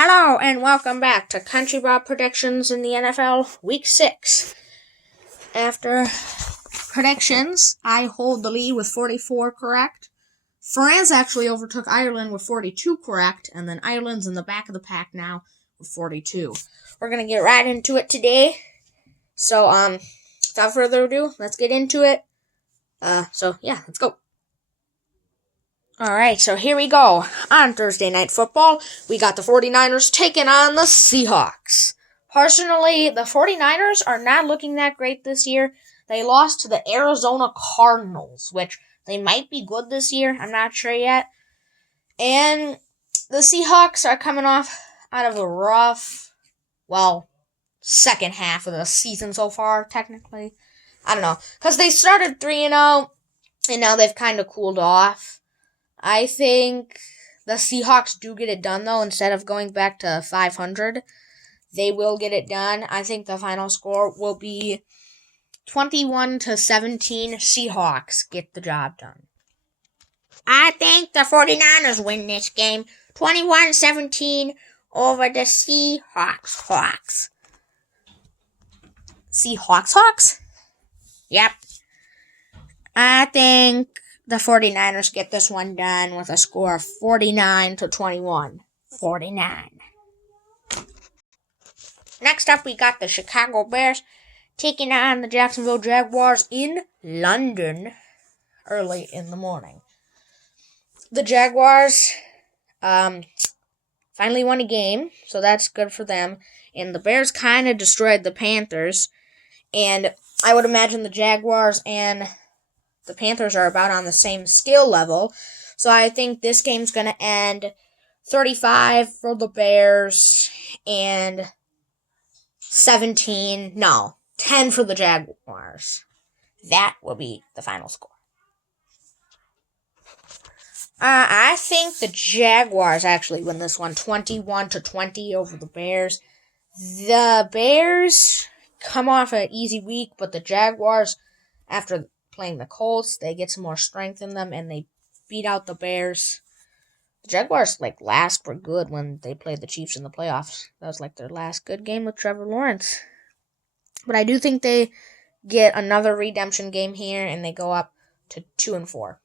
Hello and welcome back to Countryball predictions in the NFL Week 6. After predictions, I hold the lead with 44 correct. France actually overtook Ireland with 42 correct, and then Ireland's in the back of the pack now with 42. We're going to get right into it today. So, without further ado, let's get into it. Let's go. Alright, so here we go. On Thursday Night Football, we got the 49ers taking on the Seahawks. Personally, the 49ers are not looking that great this year. They lost to the Arizona Cardinals, which they might be good this year. I'm not sure yet. And the Seahawks are coming off out of a rough, second half of the season so far, technically. I don't know. Because they started 3-0, and now they've kind of cooled off. I think the Seahawks do get it done, though. Instead of going back to 500, they will get it done. I think the final score will be 21-17. Seahawks get the job done. I think the 49ers win this game 21-17 over the Seahawks. Hawks. Seahawks? Yep. I think the 49ers get this one done with a score of 49-21. 49. Next up, we got the Chicago Bears taking on the Jacksonville Jaguars in London early in the morning. The Jaguars finally won a game, so that's good for them. And the Bears kind of destroyed the Panthers. And I would imagine the Jaguars and the Panthers are about on the same skill level. So I think this game's going to end 35 for the Bears and 10 for the Jaguars. That will be the final score. I think the Jaguars actually win this one 21-20 over the Bears. The Bears come off an easy week, but the Jaguars, after playing the Colts, they get some more strength in them, and they beat out the Bears. The Jaguars, last were good when they played the Chiefs in the playoffs. That was, their last good game with Trevor Lawrence. But I do think they get another redemption game here, and they go up to 2-4.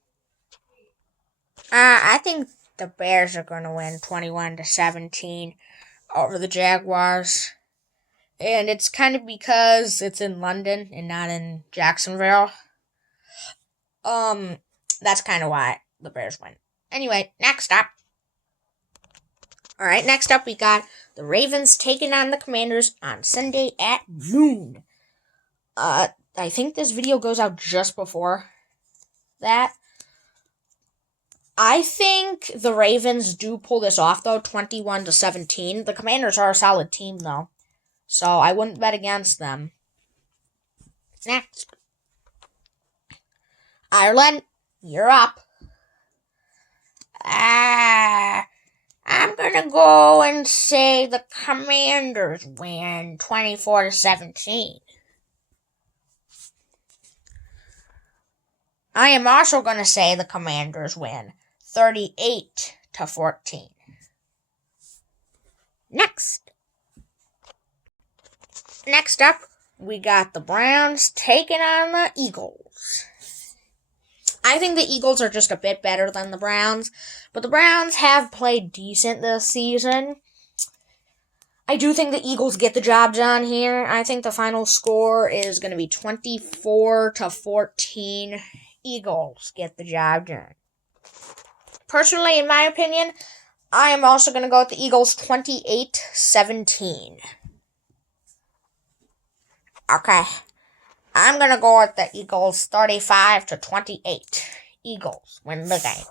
I think the Bears are going to win 21-17 over the Jaguars. And it's kind of because it's in London and not in Jacksonville. That's kind of why the Bears win. Anyway, next up. Alright, next up we got the Ravens taking on the Commanders on Sunday at noon. I think this video goes out just before that. I think the Ravens do pull this off, though, 21-17. The Commanders are a solid team, though, so I wouldn't bet against them. Next. Ireland, you're up. I'm gonna go and say the Commanders win 24-17. I am also gonna say the Commanders win 38-14. Next up, we got the Browns taking on the Eagles. I think the Eagles are just a bit better than the Browns, but the Browns have played decent this season. I do think the Eagles get the job done here. I think the final score is going to be 24-14. Eagles get the job done. Personally, in my opinion, I am also going to go with the Eagles 28-17. Okay. I'm going to go with the Eagles 35-28. Eagles win the game.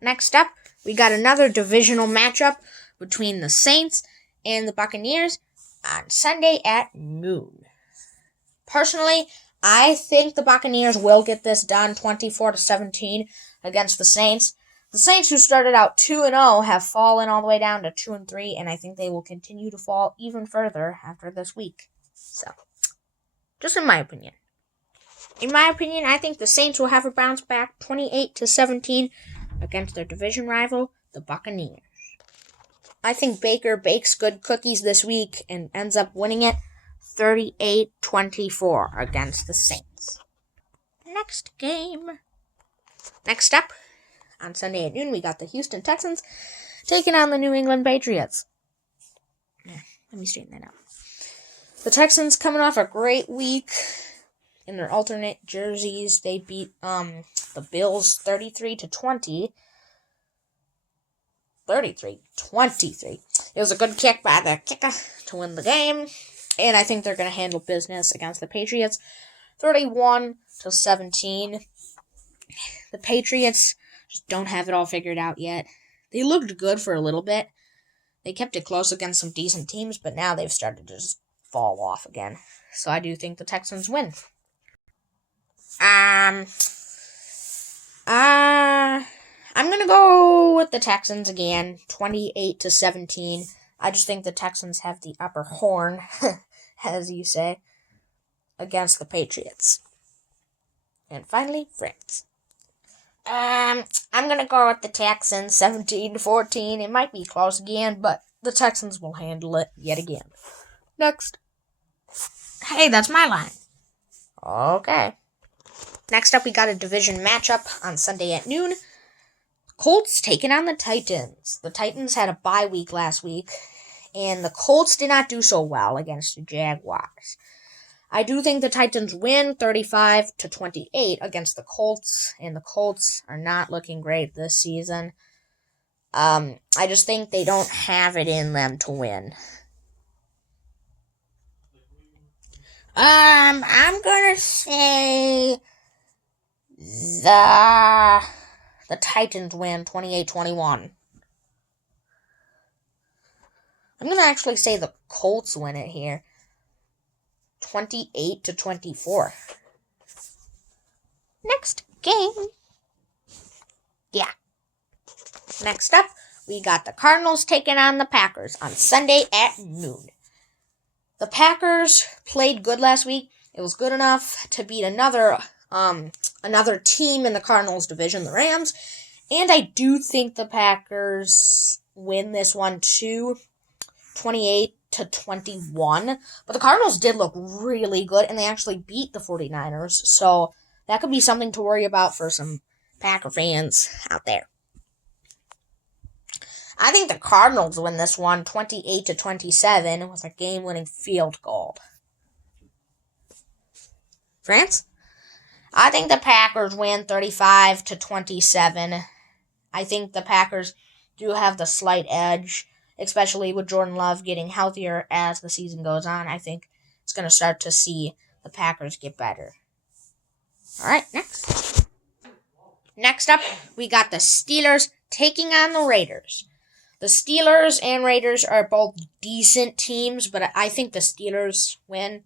Next up, we got another divisional matchup between the Saints and the Buccaneers on Sunday at noon. Personally, I think the Buccaneers will get this done 24-17 against the Saints. The Saints, who started out 2-0, have fallen all the way down to 2-3, and I think they will continue to fall even further after this week. So, just in my opinion. In my opinion, I think the Saints will have a bounce back 28-17 against their division rival, the Buccaneers. I think Baker bakes good cookies this week and ends up winning it 38-24 against the Saints. Next game. Next up, on Sunday at noon, we got the Houston Texans taking on the New England Patriots. Let me straighten that out. The Texans coming off a great week in their alternate jerseys. They beat the Bills 33-20. 33-23. It was a good kick by the kicker to win the game. And I think they're going to handle business against the Patriots 31-17. The Patriots just don't have it all figured out yet. They looked good for a little bit. They kept it close against some decent teams, but now they've started to just fall off again. So I do think the Texans win. I'm going to go with the Texans again, 28-17. I just think the Texans have the upper horn, as you say, against the Patriots. And finally, France. I'm going to go with the Texans, 17-14. It might be close again, but the Texans will handle it yet again. Next. Hey, that's my line. Okay. Next up, we got a division matchup on Sunday at noon. Colts taking on the Titans. The Titans had a bye week last week, and the Colts did not do so well against the Jaguars. I do think the Titans win 35-28 against the Colts, and the Colts are not looking great this season. I just think they don't have it in them to win. I'm gonna say the Titans win 28-21. I'm gonna actually say the Colts win it here, 28-24. Next game. Yeah. Next up, we got the Cardinals taking on the Packers on Sunday at noon. The Packers played good last week. It was good enough to beat another team in the Cardinals division, the Rams. And I do think the Packers win this one too, 28-21. But the Cardinals did look really good, and they actually beat the 49ers. So that could be something to worry about for some Packer fans out there. I think the Cardinals win this one 28-27 with a game-winning field goal. France? I think the Packers win 35-27. I think the Packers do have the slight edge, especially with Jordan Love getting healthier as the season goes on. I think it's going to start to see the Packers get better. All right, next. Next up, we got the Steelers taking on the Raiders. The Steelers and Raiders are both decent teams, but I think the Steelers win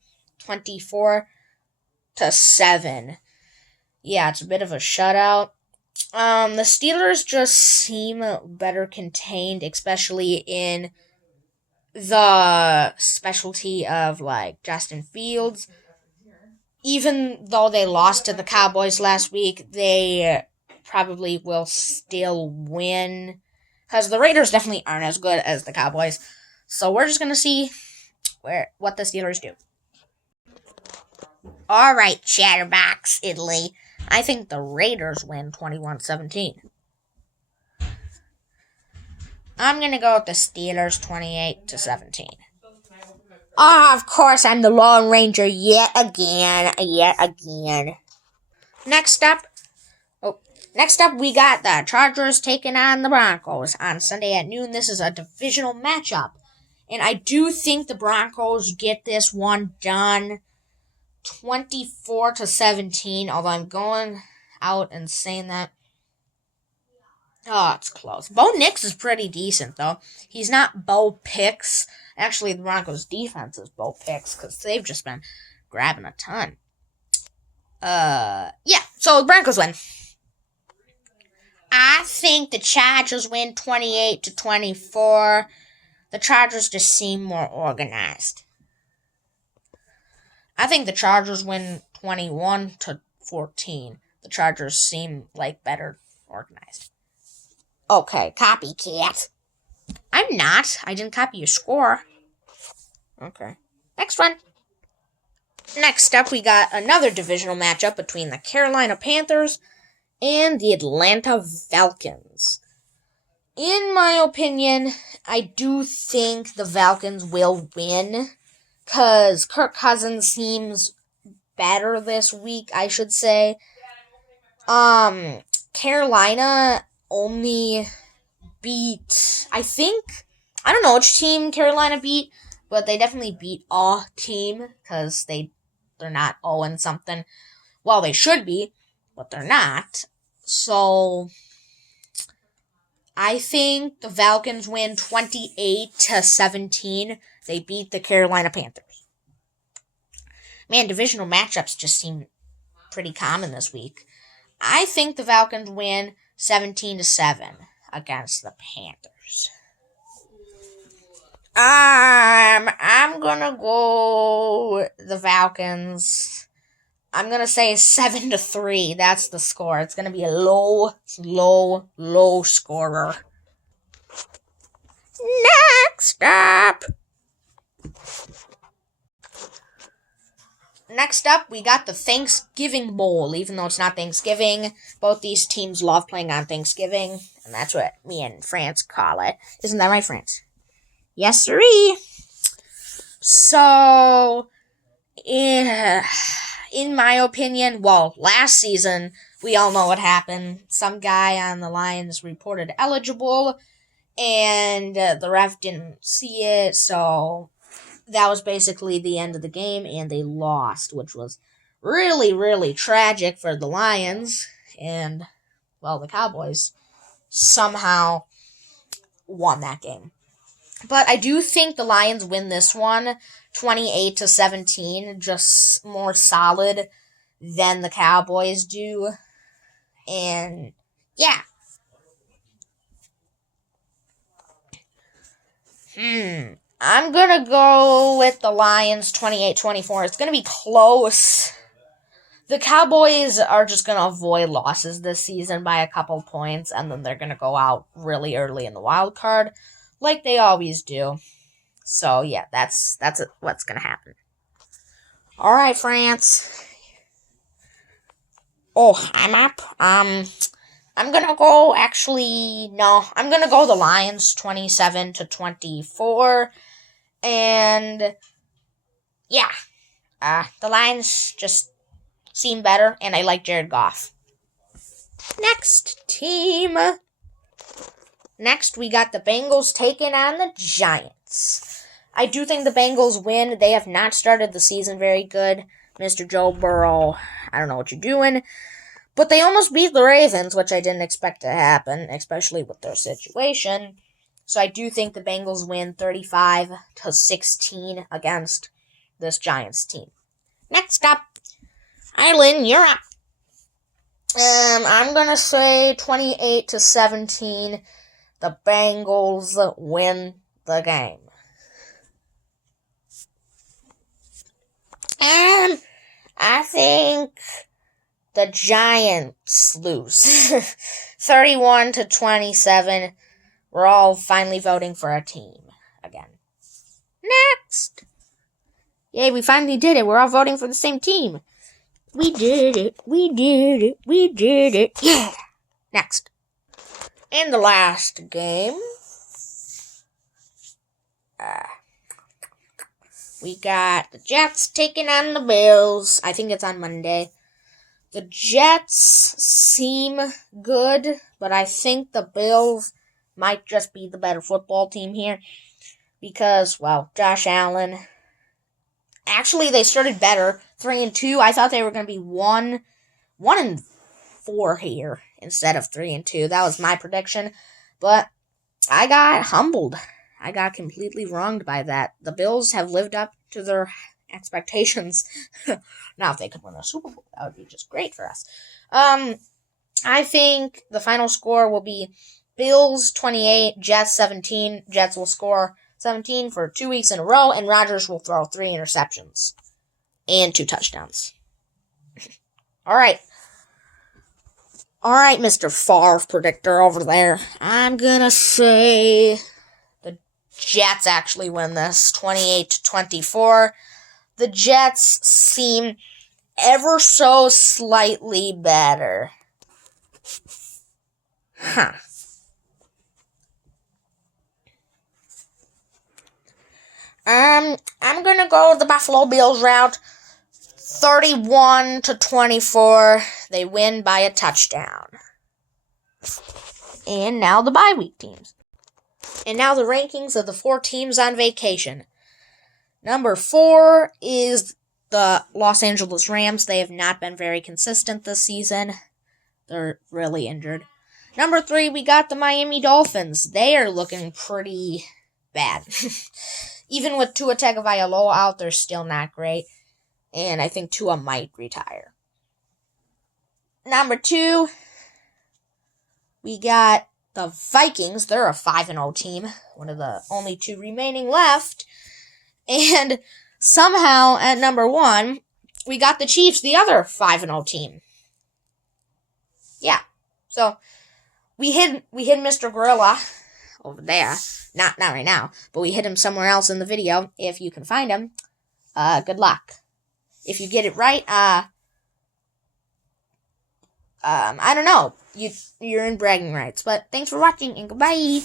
24-7. Yeah, it's a bit of a shutout. The Steelers just seem better contained, especially in the specialty of, like, Justin Fields. Even though they lost to the Cowboys last week, they probably will still win, because the Raiders definitely aren't as good as the Cowboys. So we're just going to see what the Steelers do. All right, Chatterbox Italy. I think the Raiders win 21-17. I'm going to go with the Steelers 28-17. Of course, I'm the Lone Ranger yet again. Next up, we got the Chargers taking on the Broncos on Sunday at noon. This is a divisional matchup, and I do think the Broncos get this one done 24-17, although I'm going out and saying that. Oh, it's close. Bo Nix is pretty decent, though. He's not Bo Picks. Actually, the Broncos' defense is Bo Picks, because they've just been grabbing a ton. Yeah, so the Broncos win. I think the Chargers win 28-24. The Chargers just seem more organized. I think the Chargers win 21-20. 14. The Chargers seem like better organized. Okay, copycat. I'm not. I didn't copy your score. Okay. Next one. Next up, we got another divisional matchup between the Carolina Panthers and the Atlanta Falcons. In my opinion, I do think the Falcons will win because Kirk Cousins seems better this week, I should say. Carolina only beat, I don't know which team Carolina beat, but they definitely beat a team because they're not 0-something. Well, they should be, but they're not. So I think the Falcons win 28-17. They beat the Carolina Panthers. Man, divisional matchups just seem pretty common this week. I think the Falcons win 17-7 against the Panthers. I'm gonna go the Falcons. I'm gonna say 7-3. That's the score. It's gonna be a low scorer. Next up. Next up, we got the Thanksgiving Bowl. Even though it's not Thanksgiving, both these teams love playing on Thanksgiving, and that's what me and France call it. Isn't that right, France? Yes, sirree. So, in my opinion, well, last season, we all know what happened. Some guy on the Lions reported eligible, and the ref didn't see it, so that was basically the end of the game, and they lost, which was really, really tragic for the Lions, and, well, the Cowboys somehow won that game. But I do think the Lions win this one, 28-17, just more solid than the Cowboys do. And, yeah. I'm going to go with the Lions 28-24. It's going to be close. The Cowboys are just going to avoid losses this season by a couple points, and then they're going to go out really early in the wild card, like they always do. So, yeah, that's what's going to happen. All right, France. Oh, I'm up. I'm going to go, I'm going to go the Lions 27-24. And, yeah, the Lions just seem better, and I like Jared Goff. Next team. Next, we got the Bengals taking on the Giants. I do think the Bengals win. They have not started the season very good. Mr. Joe Burrow, I don't know what you're doing. But they almost beat the Ravens, which I didn't expect to happen, especially with their situation. So I do think the Bengals win 35-16 against this Giants team. Next up, Eileen, you're up. I'm going to say 28-17. The Bengals win the game. I think the Giants lose. 31-27. We're all finally voting for a team again. Next. Yay, we finally did it. We're all voting for the same team. We did it. We did it. We did it. Yeah. Next. In the last game, we got the Jets taking on the Bills. I think it's on Monday. The Jets seem good, but I think the Bills might just be the better football team here because, well, Josh Allen. Actually, they started better, 3-2. I thought they were going to be 1-4 here instead of 3-2. That was my prediction, but I got humbled. I got completely wronged by that. The Bills have lived up to their expectations. Now, if they could win a Super Bowl, that would be just great for us. I think the final score will be Bills 28, Jets 17. Jets will score 17 for 2 weeks in a row, and Rodgers will throw 3 interceptions and 2 touchdowns. All right. All right, Mr. Favre predictor over there. I'm going to say the Jets actually win this 28-24. The Jets seem ever so slightly better. Huh. I'm going to go the Buffalo Bills route. 31-24. They win by a touchdown. And now the bye week teams. And now the rankings of the 4 teams on vacation. Number 4 is the Los Angeles Rams. They have not been very consistent this season. They're really injured. Number 3, we got the Miami Dolphins. They are looking pretty bad. Even with Tua Tagovailoa out, they're still not great. And I think Tua might retire. Number 2, we got the Vikings. They're a 5-0 team. One of the only 2 remaining left. And somehow at number 1, we got the Chiefs, the other 5-0 team. Yeah. So we hid Mr. Gorilla over there. Not right now, but we hid him somewhere else in the video. If you can find him, good luck. If you get it right, I don't know. You're in bragging rights. But thanks for watching and goodbye.